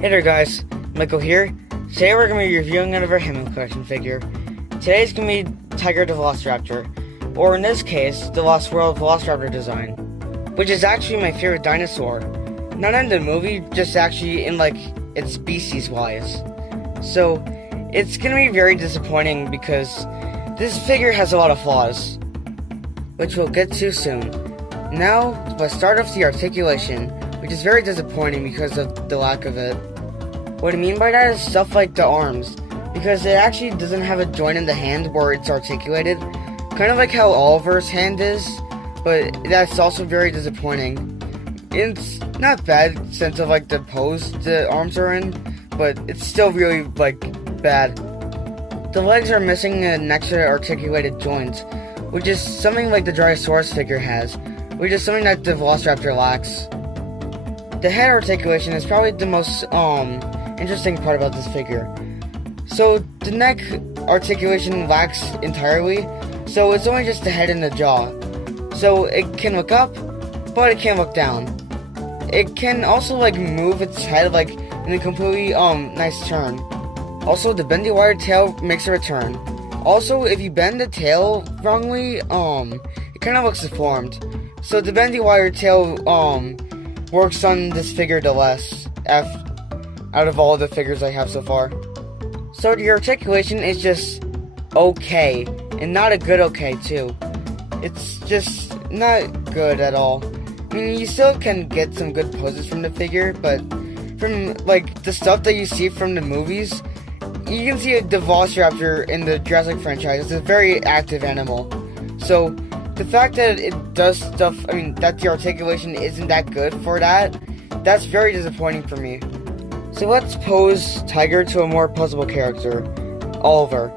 Hey there guys, Michael here. Today we're going to be reviewing another Hammond collection figure. Today's going to be Tiger the Velociraptor, or in this case, the Lost World Velociraptor design, which is actually my favorite dinosaur. Not in the movie, just actually in its species wise. So, it's going to be very disappointing because this figure has a lot of flaws, which we'll get to soon. Now, let's start off the articulation, which is very disappointing because of the lack of it. What I mean by that is stuff like the arms, because it actually doesn't have a joint in the hand where it's articulated, kind of like how Oliver's hand is, but that's also very disappointing. It's not bad since of the pose the arms are in, but it's still really bad. The legs are missing an extra articulated joint, which is something like the Drysaurus figure has, which is something that the Velociraptor lacks. The head articulation is probably the most interesting part about this figure. So the neck articulation lacks entirely, so it's only just the head and the jaw. So it can look up, but it can't look down. It can also move its head in a completely nice turn. Also, the bendy wire tail makes a return. Also, if you bend the tail wrongly, it kind of looks deformed. So the bendy wire tail works on this figure the less out of all the figures I have so far. So the articulation is just okay, and not a good okay too. It's just not good at all. I mean, you still can get some good poses from the figure, but from the stuff that you see from the movies, you can see the Velociraptor in the Jurassic franchise is a very active animal. So the fact that it does stuff, that the articulation isn't that good for that, that's very disappointing for me. So let's pose Tiger to a more puzzleable character, Oliver.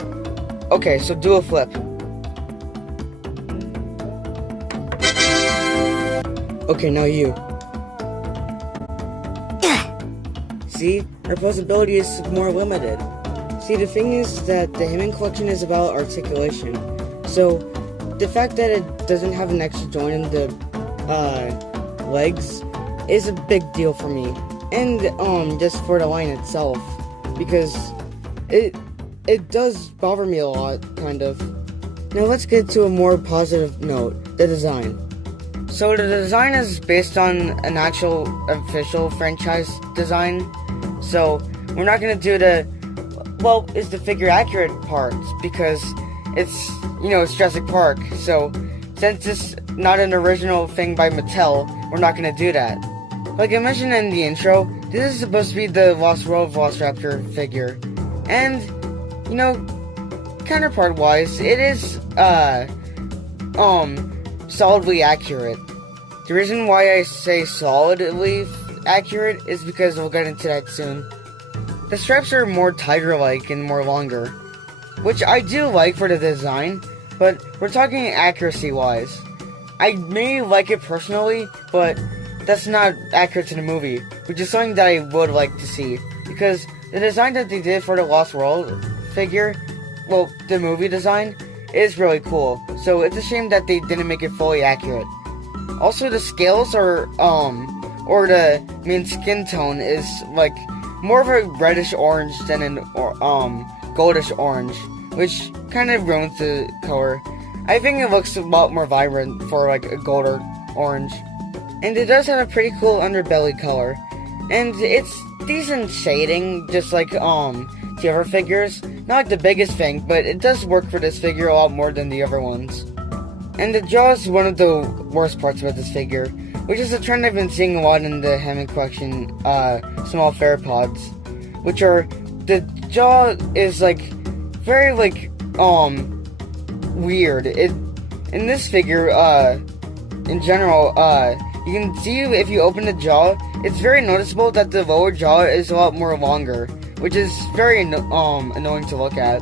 Okay, so do a flip. Okay, now you. See, our posability is more limited. See, the thing is that the Hammond collection is about articulation. So the fact that it doesn't have an extra joint in the legs is a big deal for me, and just for the line itself, because it does bother me a lot, kind of. Now let's get to a more positive note: the design. So the design is based on an actual official franchise design. So we're not gonna do it's the figure accurate parts because it's Jurassic Park, so since it's not an original thing by Mattel, we're not going to do that. Like I mentioned in the intro, this is supposed to be the Lost World Velociraptor figure, and, counterpart-wise, it is, solidly accurate. The reason why I say solidly accurate is because we'll get into that soon. The stripes are more tiger-like and more longer, which I do like for the design, but we're talking accuracy-wise. I may like it personally, but that's not accurate to the movie, which is something that I would like to see, because the design that they did for the Lost World figure, the movie design, is really cool, so it's a shame that they didn't make it fully accurate. Also, the scales are, or the main skin tone is, more of a reddish-orange than an, goldish orange, which kind of ruins the color. I think it looks a lot more vibrant for a gold or orange. And it does have a pretty cool underbelly color. And it's decent shading, just like the other figures. Not the biggest thing, but it does work for this figure a lot more than the other ones. And the jaw is one of the worst parts about this figure, which is a trend I've been seeing a lot in the Hammond collection small theropods, which are the jaw is very weird. In this figure, in general, you can see if you open the jaw, it's very noticeable that the lower jaw is a lot more longer, which is very annoying to look at,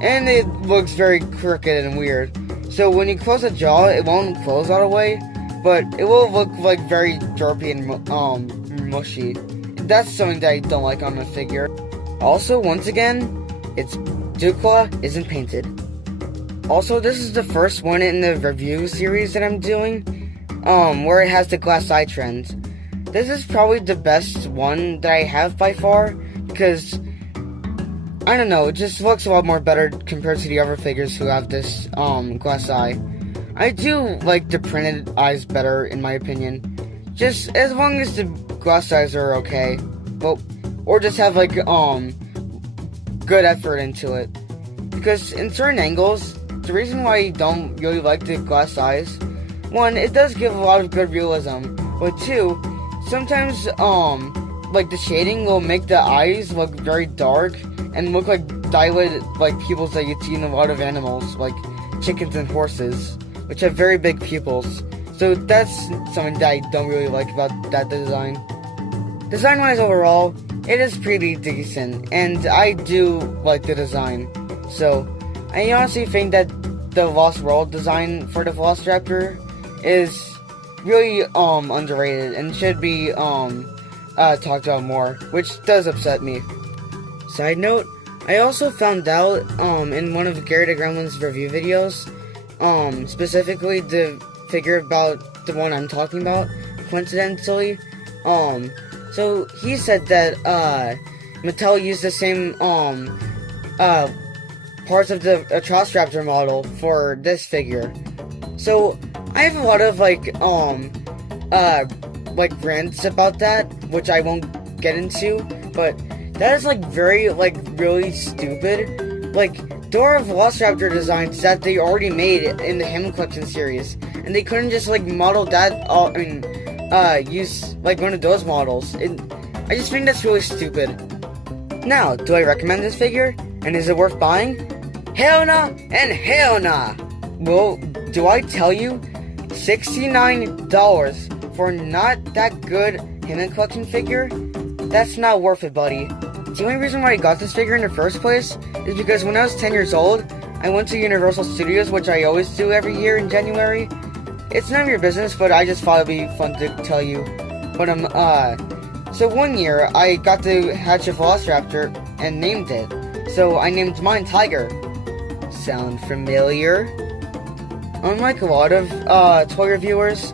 and it looks very crooked and weird. So when you close the jaw, it won't close all the way, but it will look very derpy and mushy. That's something that I don't like on the figure. Also, once again, its Dewclaw isn't painted. Also, this is the first one in the review series that I'm doing, where it has the glass eye trend. this is probably the best one that I have by far, because, I don't know, it just looks a lot more better compared to the other figures who have this, glass eye. I do like the printed eyes better, in my opinion. Just as long as the glass eyes are okay. Well, or just have, like, good effort into it. Because in certain angles, the reason why I don't really like the glass eyes, one, it does give a lot of good realism, but two, sometimes, like, the shading will make the eyes look very dark and look like dilated, like, pupils that you see in a lot of animals, like chickens and horses, which have very big pupils. So that's something that I don't really like about that design. Design-wise overall, it is pretty decent, and I do like the design. So, I honestly think that the Lost World design for the Velociraptor is really, underrated and should be, talked about more, which does upset me. Side note, I also found out, in one of Gary the Gremlin's review videos, specifically the figure about the one I'm talking about, coincidentally, so he said that, Mattel used the same, parts of the Velociraptor model for this figure. So, I have a lot of, like rants about that, which I won't get into, but that is, like, very, like, really stupid. Like, there are Velociraptor designs that they already made in the Hammond Collection series, and they couldn't just, like, model that, use, like, one of those models. I just think that's really stupid. Now, do I recommend this figure? And is it worth buying? Hell nah, and hell nah! Well, do I tell you? $69 for not that good Hammond Collection figure? That's not worth it, buddy. The only reason why I got this figure in the first place is because when I was 10 years old, I went to Universal Studios, which I always do every year in January. It's none of your business, but I just thought it'd be fun to tell you. But, so one year, I got to hatch a Velociraptor and named it. So I named mine Tiger. Sound familiar? Unlike a lot of, toy reviewers,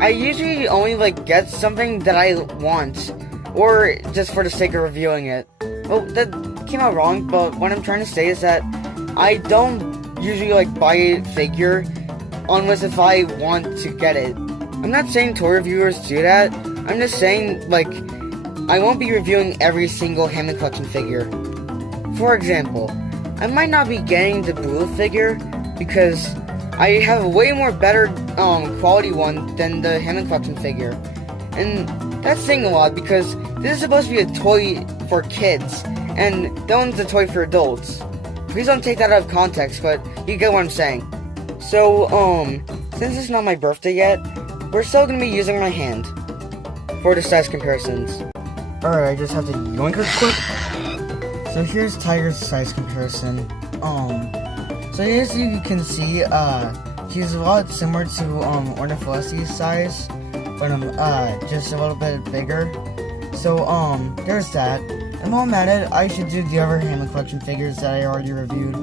I usually only, like, get something that I want, or just for the sake of reviewing it. Well, that came out wrong, but what I'm trying to say is that I don't usually, like, buy a figure unless if I want to get it. I'm not saying toy reviewers do that, I'm just saying, like, I won't be reviewing every single Hammond Collection figure. For example, I might not be getting the blue figure because I have a way more better quality one than the Hammond Collection figure. And that's saying a lot because this is supposed to be a toy for kids, and that one's a toy for adults. Please don't take that out of context, but you get what I'm saying. So, since it's not my birthday yet, we're still gonna be using my hand for the size comparisons. Alright, I just have to yoink her quick. So here's Tiger's size comparison. So as you can see, he's a lot similar to, Ornitholes's size, but, just a little bit bigger. So, there's that. And while I'm at it, I should do the other Hammond Collection figures that I already reviewed.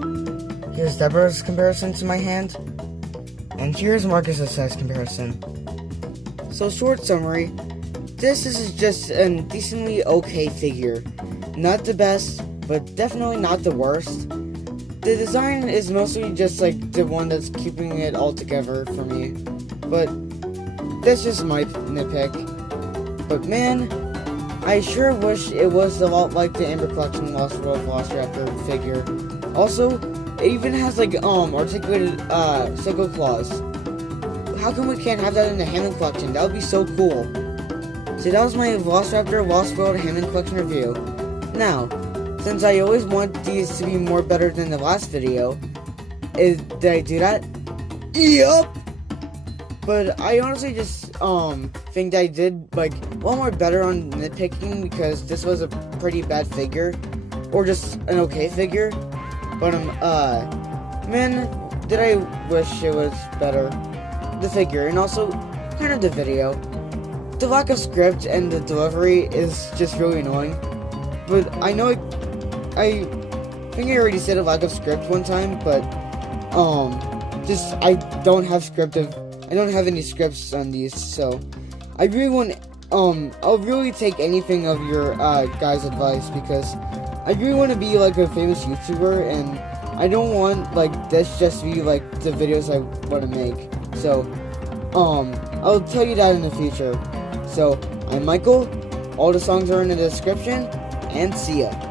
Here's Deborah's comparison to my hand. And here's Marcus's size comparison. So, short summary, this is just a decently okay figure. Not the best, but definitely not the worst. The design is mostly just like the one that's keeping it all together for me. But that's just my nitpick. But man, I sure wish it was a lot like the Amber Collection Lost World Velociraptor figure. Also, it even has like articulated sickle claws. How come we can't have that in the Hammond Collection? That would be so cool. So that was my Velociraptor Lost World Hammond Collection review. Now, since I always want these to be more better than the last video, did I do that? Yup! But I honestly just, think that I did, like, one more better on nitpicking because this was a pretty bad figure, or just an okay figure, but, man, did I wish it was better. The figure, and also, kind of the video. The lack of script and the delivery is just really annoying, but I know I think I already said a lack of script one time, but, I don't have any scripts on these, so I really want I'll really take anything of your guys' advice, because I really want to be like a famous YouTuber, and I don't want like this just to be like the videos I want to make. So I'll tell you that in the future. So I'm Michael. All the songs are in the description, and see ya.